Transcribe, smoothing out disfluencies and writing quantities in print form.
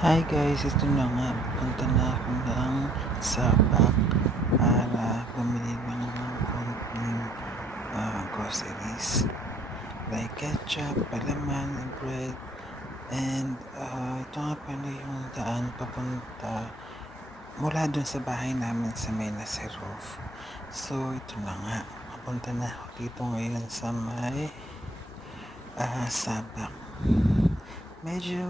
Hi guys, ito na nga. Punta na ako ng Sabak para bumili ng mga konting groceries. Like ketchup, palaman, bread, and ito nga pala yung daan papunta mula dun sa bahay namin sa may Nasirov. So, ito na nga. Papunta na ako dito ngayon sa may Sabak. Medyo